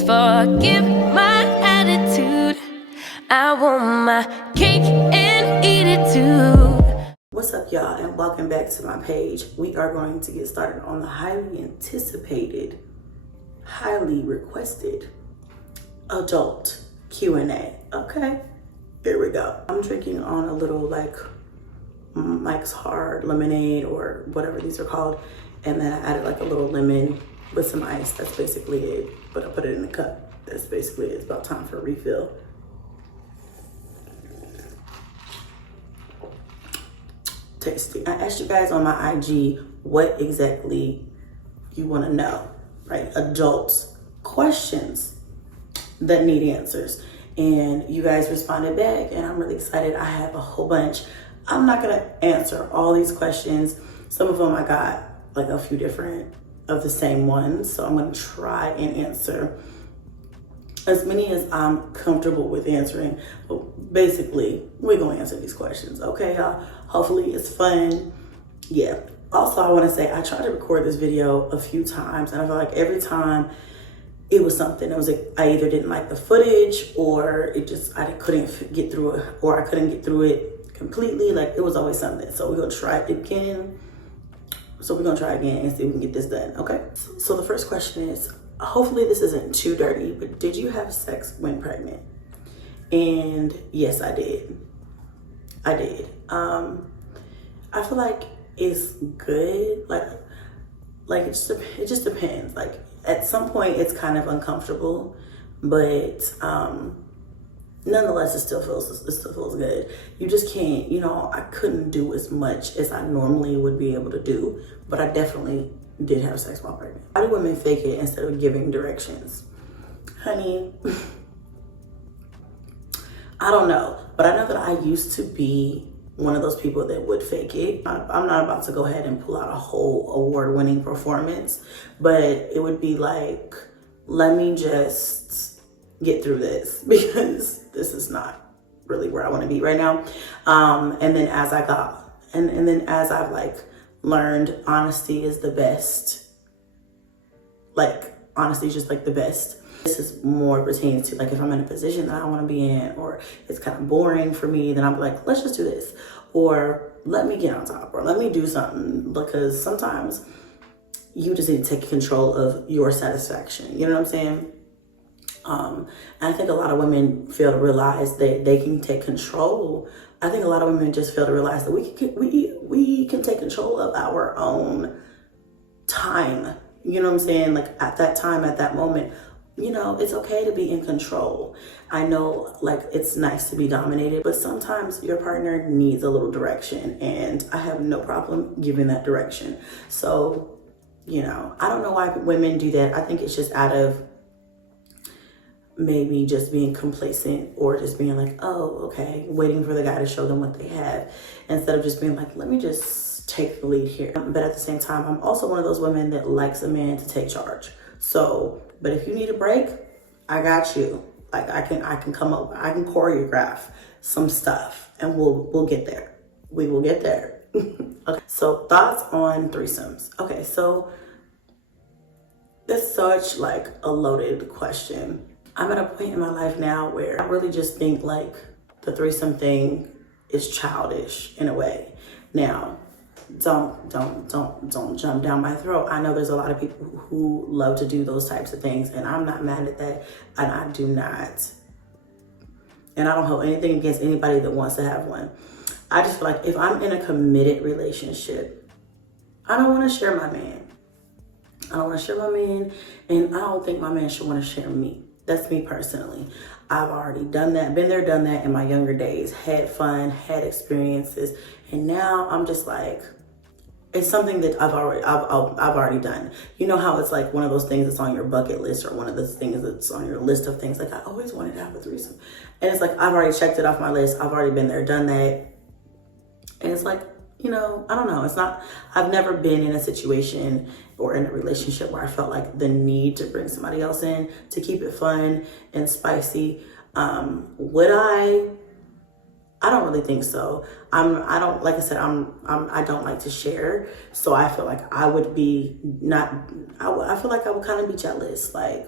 Please forgive my attitude. I want my cake and eat it too. What's up, y'all, and welcome back to my page. We are going to get started on the highly anticipated, highly requested adult Q&A. Okay, here we go. I'm drinking on a little like Mike's Hard lemonade or whatever these are called, and then I added like a little lemon with some ice. That's basically it, but I put it in a cup. That's basically it. It's about time for a refill. Tasty. I asked you guys on my IG what exactly you want to know, right? Adults, questions that need answers. And you guys responded back, and I'm really excited. I have a whole bunch. I'm not going to answer all these questions. Some of them I got like a few different of the same ones. So I'm going to try and answer as many as I'm comfortable with answering. But basically, we're going to answer these questions. Okay, y'all? Hopefully it's fun. Yeah. Also, I want to say I tried to record this video a few times, and I feel like every time it was something. It was like I either didn't like the footage, or it just I couldn't get through it, or I couldn't get through it completely. Like it was always something. So we're gonna try it again. So we're gonna try again and see if we can get this done. Okay. So the first question is, hopefully this isn't too dirty, but did you have sex when pregnant? And yes, I did. I did. I feel like it's good. Like it just depends. Like at some point it's kind of uncomfortable, but nonetheless it still feels good. You just can't, I couldn't do as much as I normally would be able to do, but I definitely did have sex while pregnant. Why do women fake it instead of giving directions? Honey, I don't know, but I know that I used to be one of those people that would fake it. I'm not about to go ahead and pull out a whole award-winning performance, but it would be like, let me just get through this because this is not really where I want to be right now. And then as I got, and then as I've like learned, honesty is the best. Like honesty is just like the best. This is more pertaining to like if I'm in a position that I want to be in, or it's kind of boring for me, then I'm like, let's just do this, or let me get on top, or let me do something, because sometimes you just need to take control of your satisfaction. You know what I'm saying? And I think a lot of women fail to realize that they can take control. I think a lot of women just fail to realize that we can take control of our own time. You know what I'm saying? Like at that time, at that moment, it's okay to be in control. I know like it's nice to be dominated, but sometimes your partner needs a little direction, and I have no problem giving that direction. So, I don't know why women do that. I think it's just out of maybe just being complacent, or just being like, oh, okay, waiting for the guy to show them what they have, instead of just being like, let me just take the lead here. But at the same time, I'm also one of those women that likes a man to take charge. So, but if you need a break, I got you. Like I can come up, I can choreograph some stuff, and we'll get there. We will get there. Okay. So thoughts on threesomes. Okay, so that's such like a loaded question. I'm at a point in my life now where I really just think like the threesome thing is childish in a way. Now, don't jump down my throat. I know there's a lot of people who love to do those types of things, and I'm not mad at that, and I do not. And I don't hold anything against anybody that wants to have one. I just feel like if I'm in a committed relationship, I don't want to share my man. I don't want to share my man, and I don't think my man should want to share me. That's me personally. I've already done that, been there, done that in my younger days, had fun, had experiences, and now I'm just like, it's something that I've already done. You know how it's like one of those things that's on your bucket list, or one of those things that's on your list of things. Like I always wanted to have a threesome, and it's like I've already checked it off my list. I've already been there, done that, and it's like, I don't know. It's not. I've never been in a situation or in a relationship where I felt like the need to bring somebody else in to keep it fun and spicy. Would I? I don't really think so. I don't like to share. So I feel like I would be I feel like I would kind of be jealous. Like,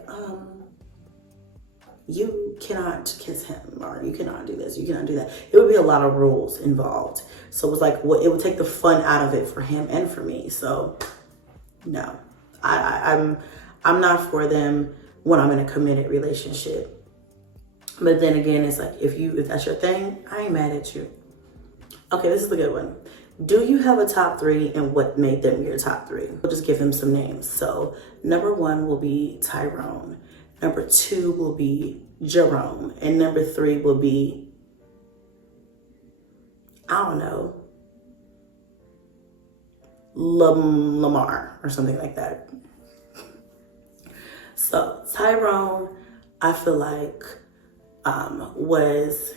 you cannot kiss him, or you cannot do this, you cannot do that. It would be a lot of rules involved. So it was like, it would take the fun out of it for him and for me. So no, I'm not for them when I'm in a committed relationship. But then again, it's like, if that's your thing, I ain't mad at you. Okay, this is a good one. Do you have a top 3 and what made them your top 3? We'll just give them some names. So number 1 will be Tyrone. Number 2 will be Jerome. And number 3 will be, I don't know, Lamar or something like that. So Tyrone, I feel like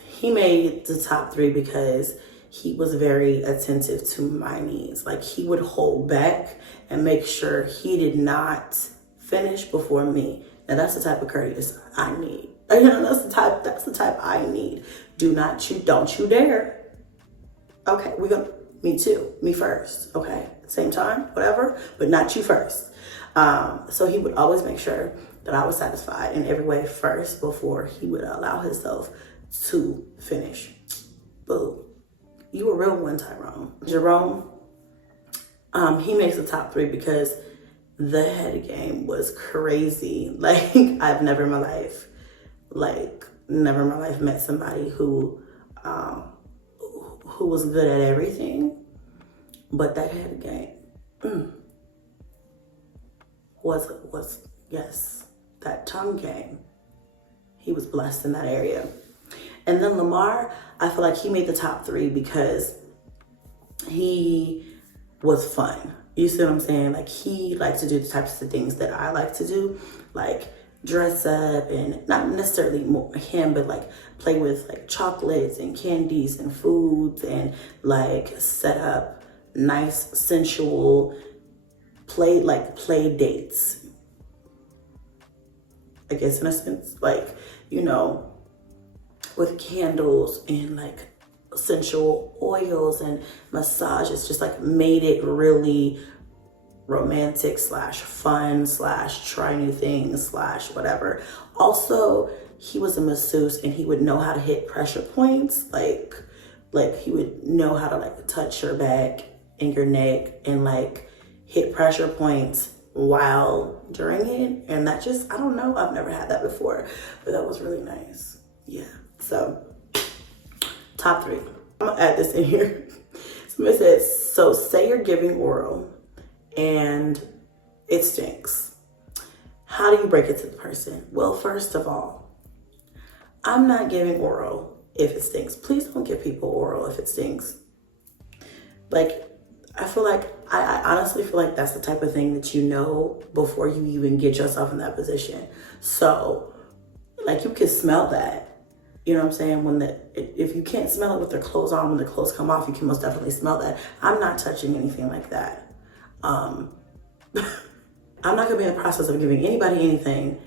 he made the top 3 because he was very attentive to my needs. Like, he would hold back and make sure he did not finish before me. Now that's the type of courteous I need. You know, that's the type I need. Don't you dare. Okay, me too, me first, okay? Same time, whatever, but not you first. So he would always make sure that I was satisfied in every way first before he would allow himself to finish. Boo. You a real one, Tyrone. Jerome, he makes the top 3 because the head game was crazy. Like, I've never in my life met somebody who was good at everything, but that head game was yes, that tongue game. He was blessed in that area. And then Lamar, I feel like he made the top 3 because he was fun. You see what I'm saying? Like, he liked to do the types of things that I like to do, like dress up, and not necessarily him, but like play with like chocolates and candies and foods, and like set up nice, sensual play dates. I guess in a sense, like, you know, with candles and like essential oils and massages, just like made it really romantic / fun / try new things / whatever. Also, he was a masseuse and he would know how to hit pressure points. Like he would know how to like touch your back and your neck and like hit pressure points during it. And that just, I don't know, I've never had that before, but that was really nice. Yeah. So, top 3. I'm gonna add this in here. Somebody says, so say you're giving oral and it stinks. How do you break it to the person? Well, first of all, I'm not giving oral if it stinks. Please don't give people oral if it stinks. Like, I honestly feel like that's the type of thing that you know before you even get yourself in that position. So, like, you can smell that. You know what I'm saying? If you can't smell it with their clothes on, when the clothes come off, you can most definitely smell that. I'm not touching anything like that. I'm not gonna be in the process of giving anybody anything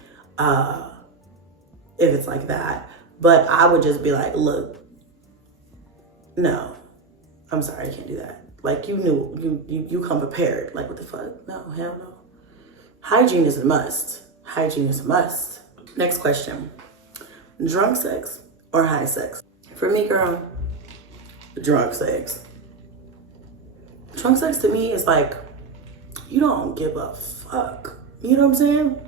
if it's like that. But I would just be like, look, no, I'm sorry, I can't do that. Like, you come prepared. Like, what the fuck? No, hell no. Hygiene is a must. Hygiene is a must. Next question. Drunk sex or high sex? For me, girl, drunk sex. Drunk sex to me is like, you don't give a fuck. You know what I'm saying?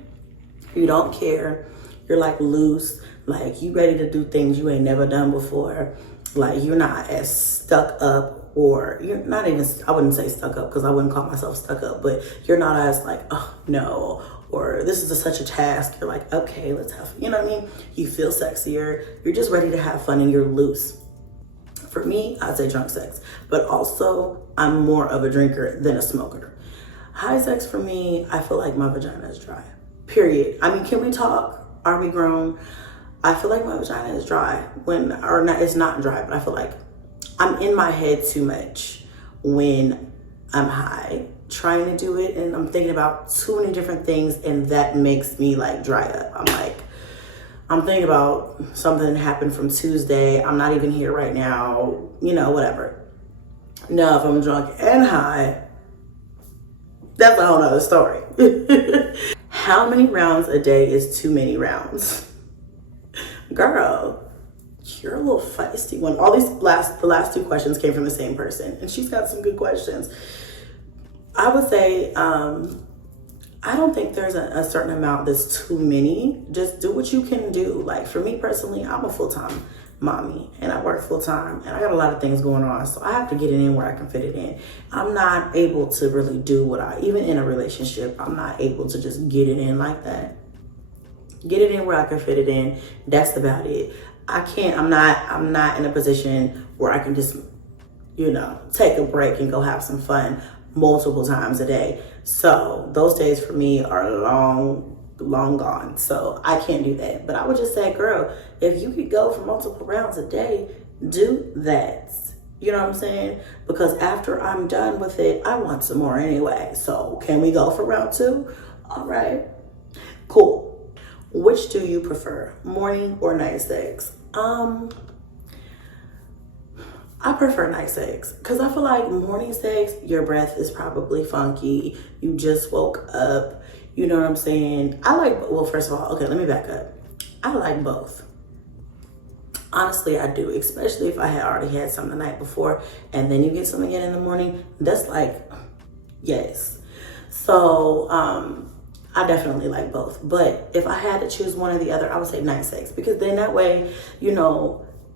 You don't care. You're like loose. Like, you ready to do things you ain't never done before. Like, you're not as stuck up, or you're not even, I wouldn't say stuck up because I wouldn't call myself stuck up, but you're not as like, oh no, or this is such a task. You're like, okay, let's have, you know what I mean? You feel sexier. You're just ready to have fun and you're loose. For me, I'd say drunk sex, but also I'm more of a drinker than a smoker. High sex for me, I feel like my vagina is dry, period. I mean, can we talk? Are we grown? I feel like my vagina is dry it's not dry, but I feel like I'm in my head too much when I'm high trying to do it, and I'm thinking about too many different things, and that makes me like dry up. I'm thinking about something that happened from Tuesday. I'm not even here right now, you know, whatever. Now, if I'm drunk and high, that's a whole nother story. How many rounds a day is too many rounds? Girl, you're a little feisty one. All these the last two questions came from the same person, and she's got some good questions. I would say, I don't think there's a certain amount that's too many. Just do what you can do. Like for me personally, I'm a full-time mommy and I work full-time and I got a lot of things going on. So I have to get it in where I can fit it in. I'm not able to really do even in a relationship, I'm not able to just get it in like that. Get it in where I can fit it in. That's about it. I'm not in a position where I can just, take a break and go have some fun multiple times a day. So those days for me are long gone. So I can't do that. But I would just say, girl, if you could go for multiple rounds a day, do that. You know what I'm saying? Because after I'm done with it, I want some more anyway. So can we go for round 2? All right, cool. Which do you prefer, morning or night sex? I prefer night sex because I feel like morning sex, your breath is probably funky. You just woke up. You know what I'm saying? First of all, okay, let me back up. I like both. Honestly, I do, especially if I had already had some the night before and then you get some again in the morning. That's like, yes. So, I definitely like both. But if I had to choose one or the other, I would say night sex because then that way,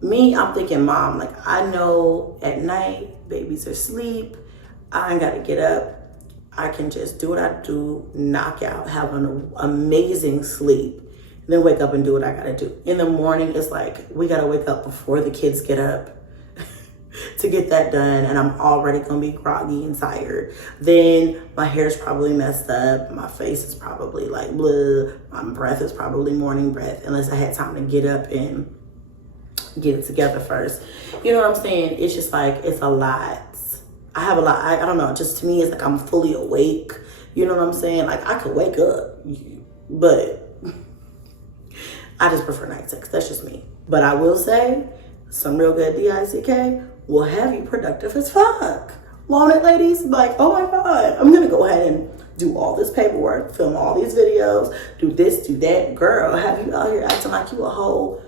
me, I'm thinking mom, like I know at night babies are asleep. I ain't got to get up. I can just do what I do, knock out, have an amazing sleep, then wake up and do what I got to do. In the morning, it's like we got to wake up before the kids get up to get that done. And I'm already going to be groggy and tired. Then my hair's probably messed up. My face is probably like blah. My breath is probably morning breath unless I had time to get up and get it together first. You know what I'm saying? It's just like, it's a lot. I have a lot. I don't know. Just to me, it's like I'm fully awake. You know what I'm saying? Like I could wake up, but I just prefer night sex. That's just me. But I will say some real good DICK will have you productive as fuck. Won't it, ladies? Like, oh my God, I'm going to go ahead and do all this paperwork, film all these videos, do this, do that. Girl, have you out here acting like you a whole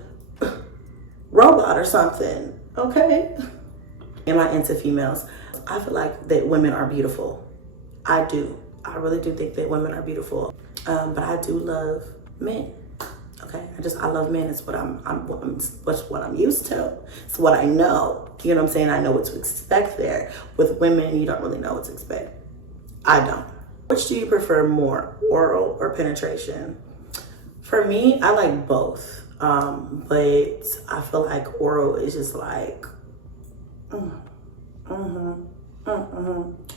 robot or something, okay? Am I into females? I feel like that women are beautiful. I do. I really do think that women are beautiful. But I do love men. Okay, I love men. It's what what I'm used to. It's what I know. You know what I'm saying? I know what to expect there. With women, you don't really know what to expect. I don't. Which do you prefer more, oral or penetration? For me, I like both. But I feel like oral is just like,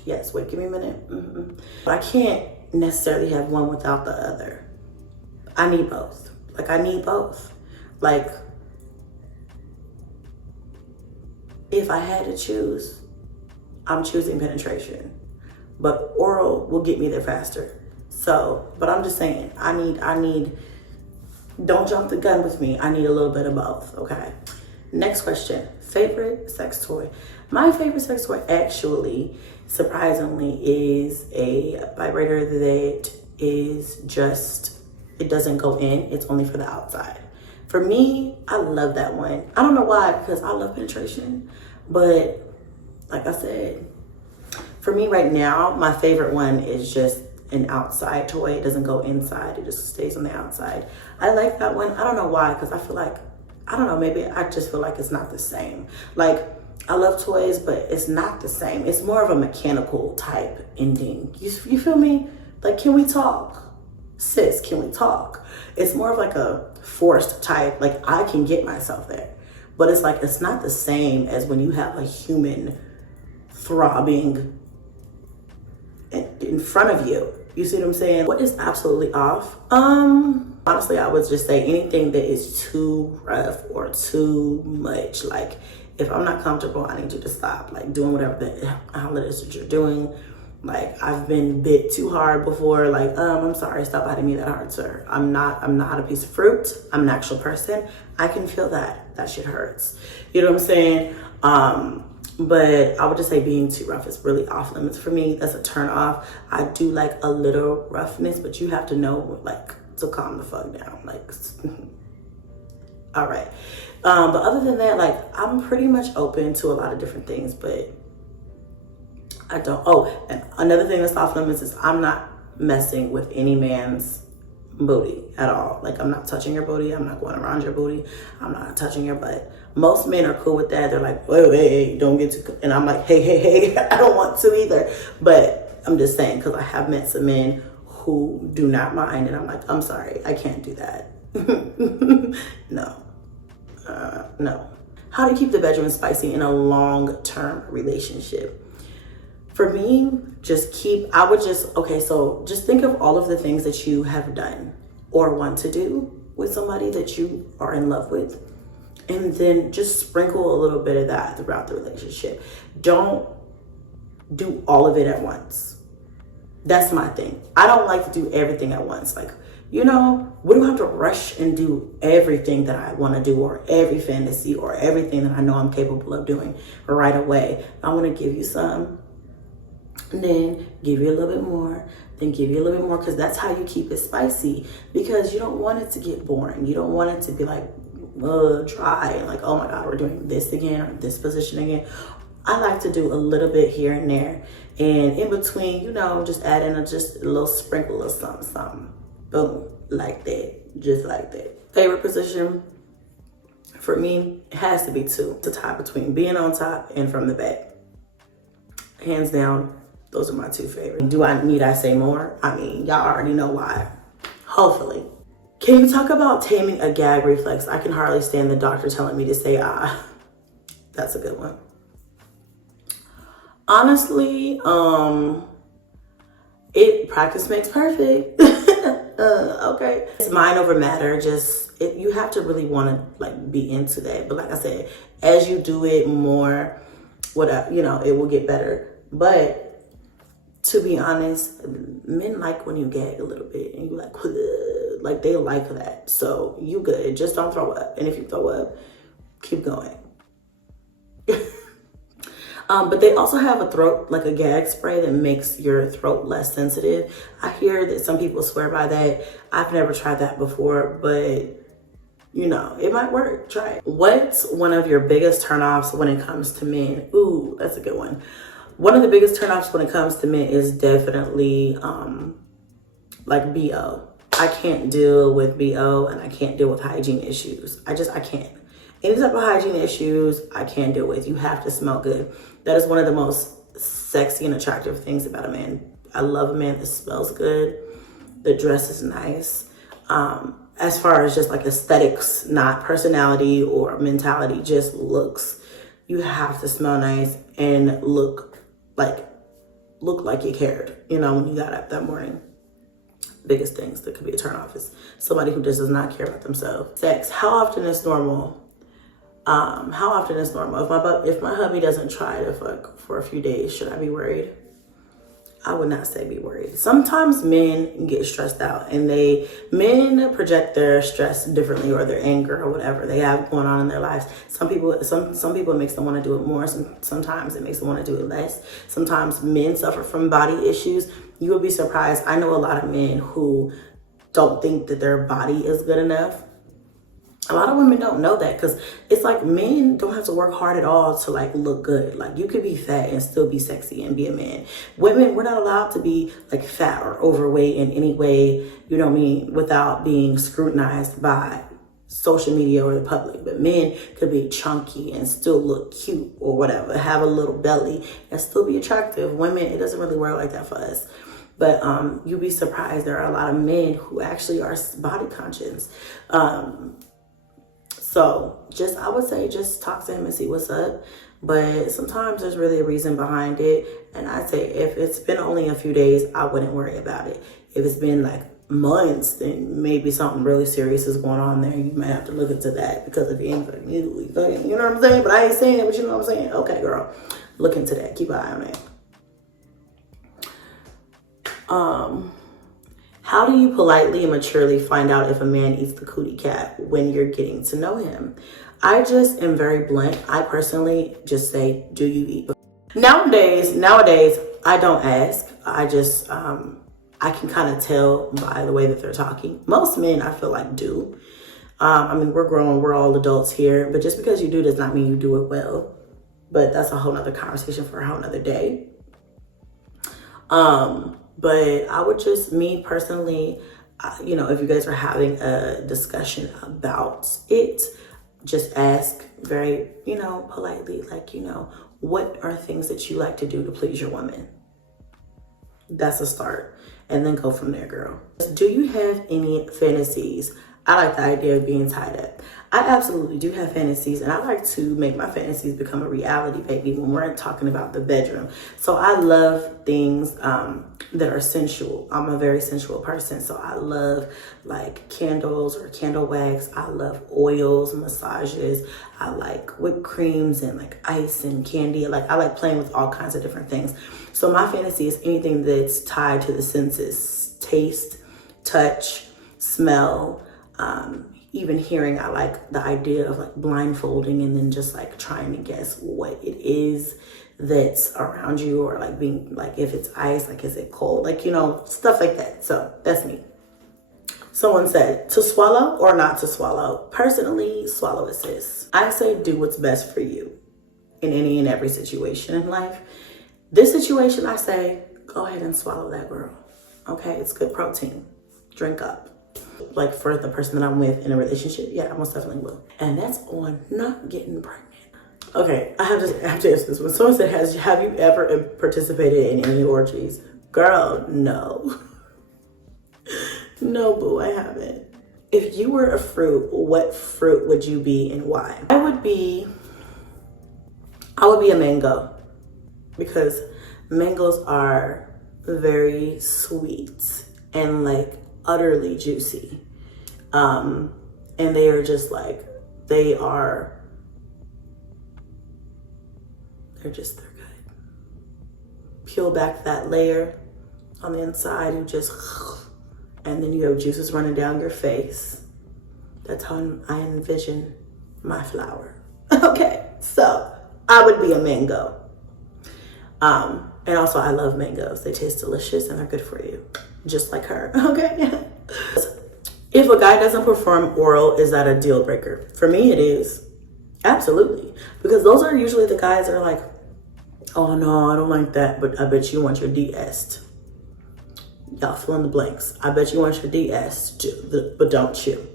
yes, wait, give me a minute. But I can't necessarily have one without the other. I need both. Like, I need both. Like, if I had to choose, I'm choosing penetration. But oral will get me there faster. So, but I'm just saying, I need, don't jump the gun with me. I need a little bit of both, okay? Next question, favorite sex toy. My favorite sex toy actually, surprisingly, is a vibrator that is just, it doesn't go in, it's only for the outside. For me, I love that one. I don't know why, because I love penetration, but like I said, for me right now, my favorite one is just an outside toy. It doesn't go inside, it just stays on the outside. I like that one. I don't know why, because I feel like, I don't know, maybe I just feel like it's not the same. Like, I love toys, but it's not the same. It's more of a mechanical type ending. You feel me? Like, can we talk? Sis, can we talk? It's more of like a forced type, like I can get myself there. But it's like, it's not the same as when you have a human throbbing in front of you. You see what I'm saying? What is absolutely off? Honestly, I would just say anything that is too rough or too much. Like, if I'm not comfortable, I need you to stop, like, doing whatever the hell it is that you're doing. Like, I've been bit too hard before. Like, I'm sorry, stop biting me that hard, sir. I'm not a piece of fruit. I'm an actual person. I can feel that. That shit hurts. You know what I'm saying? But I would just say being too rough is really off limits for me. That's a turn off. I do like a little roughness, but you have to know, like, to calm the fuck down. Like, All right. But other than that, like, I'm pretty much open to a lot of different things, but I don't. Oh, and another thing that's off limits is I'm not messing with any man's booty at all. Like, I'm not touching your booty. I'm not going around your booty. I'm not touching your butt. Most men are cool with that. They're like, wait, hey, don't get too. And I'm like, hey, I don't want to either. But I'm just saying, because I have met some men who do not mind, and I'm like, I'm sorry, I can't do that. No. No. How to keep the bedroom spicy in a long-term relationship? For me, just think of all of the things that you have done or want to do with somebody that you are in love with. And then just sprinkle a little bit of that throughout the relationship. Don't do all of it at once. That's my thing. I don't like to do everything at once. Like, we don't have to rush and do everything that I want to do, or every fantasy, or everything that I know I'm capable of doing right away. I want to give you some, and then give you a little bit more, then give you a little bit more, because that's how you keep it spicy. Because you don't want it to get boring. You don't want it to be like dry and like, oh my God, we're doing this again, or this position again. I like to do a little bit here and there, and in between, just add in just a little sprinkle of something. Boom, like that, just like that. Favorite position for me has to be two. The tie between being on top and from the back. Hands down, those are my two favorites. Need I say more? I mean, y'all already know why. Hopefully. Can you talk about taming a gag reflex? I can hardly stand the doctor telling me to say ah. That's a good one. Honestly, practice makes perfect. Okay. It's mind over matter. You have to really want to be into that. But like I said, as you do it more, it will get better. But to be honest, men like when you gag a little bit and you like they like that. So you good. Just don't throw up. And if you throw up, keep going. But they also have a gag spray that makes your throat less sensitive. I hear that some people swear by that. I've never tried that before, but it might work. Try it. What's one of your biggest turnoffs when it comes to men? Ooh, that's a good one. One of the biggest turnoffs when it comes to men is definitely BO. I can't deal with BO, and I can't deal with hygiene issues. I can't. Any type of hygiene issues, I can't deal with. You have to smell good. That is one of the most sexy and attractive things about a man. I love a man that smells good. The dress is nice. As far as just like aesthetics, not personality or mentality, just looks. You have to smell nice and look like you cared, when you got up that morning. Biggest things that could be a turnoff is somebody who just does not care about themselves. Sex, how often is normal? If my hubby doesn't try to fuck for a few days, should I be worried? I would not say be worried. Sometimes men get stressed out, and men project their stress differently, or their anger, or whatever they have going on in their lives. Some people it makes them want to do it more. Sometimes it makes them want to do it less. Sometimes men suffer from body issues. You would be surprised. I know a lot of men who don't think that their body is good enough. A lot of women don't know that, because it's like men don't have to work hard at all to look good. Like, you could be fat and still be sexy and be a man. Women, we're not allowed to be fat or overweight in any way, without being scrutinized by social media or the public. But men could be chunky and still look cute or whatever, have a little belly and still be attractive. Women, it doesn't really work like that for us. But you'd be surprised. There are a lot of men who actually are body conscious. So I would say just talk to him and see what's up. But sometimes there's really a reason behind it. And I'd say if it's been only a few days, I wouldn't worry about it. If it's been months, then maybe something really serious is going on there. You might have to look into that, because if you ain't fucking you know what I'm saying? But I ain't saying it, but you know what I'm saying? Okay, girl, look into that. Keep an eye on it. How do you politely and maturely find out if a man eats the cootie cat when you're getting to know him? I just am very blunt. I personally just say, do you eat? Nowadays, I don't ask. I just, I can kind of tell by the way that they're talking. Most men, I feel do. I mean, we're grown, we're all adults here, but just because you do does not mean you do it well. But that's a whole nother conversation for a whole nother day. But I would just, me personally, you know, if you guys are having a discussion about it, just ask very, you know, politely, like, you know, what are things that you like to do to please your woman? That's a start. And then go from there, girl. Do you have any fantasies? I like the idea of being tied up. I absolutely do have fantasies, and I like to make my fantasies become a reality, baby, when we're talking about the bedroom. So I love things that are sensual. I'm a very sensual person, so I love like candles or candle wax. I love oils, massages. I like whipped creams and like ice and candy. Like I like playing with all kinds of different things. So my fantasy is anything that's tied to the senses: taste, touch, smell, even hearing. I like the idea of like blindfolding and then just like trying to guess what it is that's around you, or like being like, if it's ice, like is it cold, like, you know, stuff like that. So that's me. Someone said, to swallow or not to swallow? Personally, swallow it, sis. I say do what's best for you in any and every situation in life. This situation, I say go ahead and swallow that, girl. Okay, it's good protein. Drink up. Like for the person that I'm with in a relationship, yeah, I most definitely will. And that's on not getting pregnant. Okay, I have to answer this one. Someone said, have you ever participated in any orgies? Girl, no. No, boo, I haven't. If you were a fruit, what fruit would you be and why? I would be a mango, because mangoes are very sweet and like utterly juicy. And they are just like, they're good. Peel back that layer on the inside and just, and then you have juices running down your face. That's how I envision my flower. Okay, so I would be a mango. And also I love mangoes. They taste delicious and they're good for you. Just like her, okay? If a guy doesn't perform oral, is that a deal breaker? For me, it is. Absolutely. Because those are usually the guys that are like, oh no, I don't like that, but I bet you want your DS. Y'all fill in the blanks. I bet you want your DS, but don't you?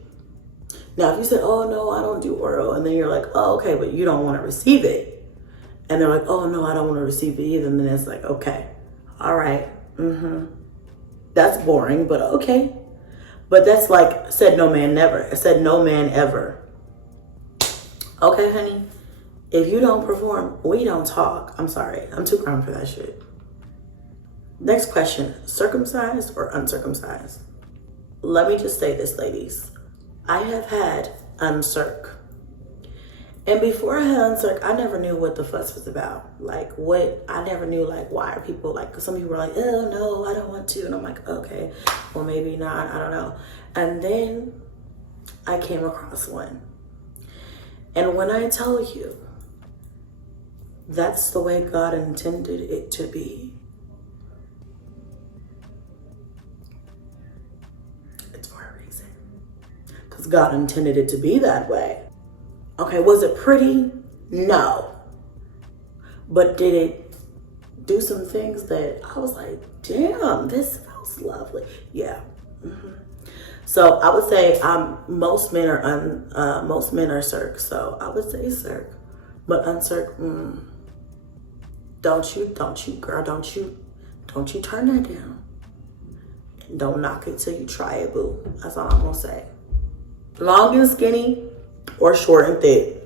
Now, if you said, oh no, I don't do oral, and then you're like, oh, okay, but you don't want to receive it. And they're like, oh no, I don't want to receive it either. And then it's like, okay, all right, that's boring, but okay. But that's like, said no man never. Said no man ever. Okay, honey. If you don't perform, we don't talk. I'm sorry. I'm too grown for that shit. Next question. Circumcised or uncircumcised? Let me just say this, ladies. I have had uncirc. And before I had uncirc, I never knew what the fuss was about. Like I never knew like why are people like, cause some people were like, oh no, I don't want to. And I'm like, okay, well maybe not, I don't know. And then I came across one. And when I tell you, that's the way God intended it to be. It's for a reason. Because God intended it to be that way. Okay, was it pretty? No. But did it do some things that I was like, damn, this smells lovely? Yeah. So I would say most men are circ. So I would say circ. But uncirc, don't you, girl, don't you turn that down. And don't knock it till you try it, boo. That's all I'm gonna say. Long and skinny or short and thick?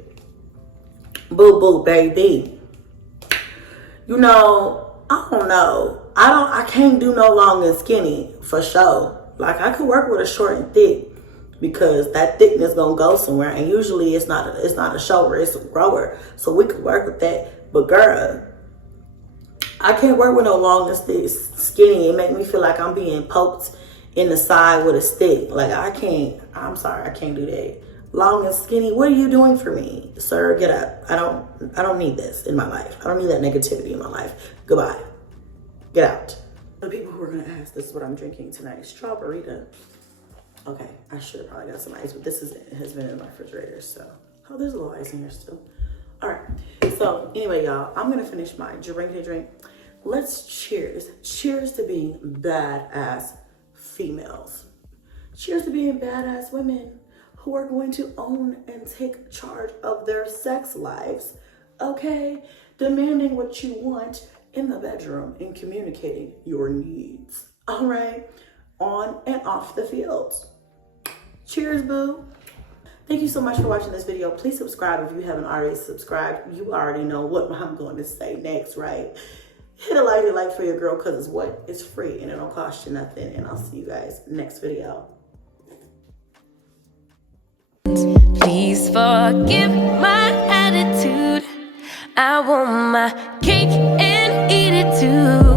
Boo, boo, baby. You know, I don't know. I can't do no long and skinny for sure. Like I could work with a short and thick because that thickness gonna go somewhere, and usually it's not a shower, it's a grower. So we could work with that. But girl, I can't work with no long and skinny. It make me feel like I'm being poked in the side with a stick. Like I'm sorry, I can't do that. Long and skinny, what are you doing for me? Sir, get up. I don't need this in my life. I don't need that negativity in my life. Goodbye. Get out. The people who are gonna ask, this is what I'm drinking tonight. Strawberry. Okay, I should have probably got some ice, but this has been in my refrigerator, so. Oh, there's a little ice in here still. All right, so anyway, y'all, I'm gonna finish my drink. Let's cheers. Cheers to being badass females. Cheers to being badass women who are going to own and take charge of their sex lives, okay? Demanding what you want in the bedroom and communicating your needs, all right? On and off the fields. Cheers, boo. Thank you so much for watching this video. Please subscribe if you haven't already subscribed. You already know what I'm going to say next, right? Hit a like for your girl, because it's what? It's free and it don't cost you nothing. And I'll see you guys next video. Please forgive my attitude. I want my cake and eat it too.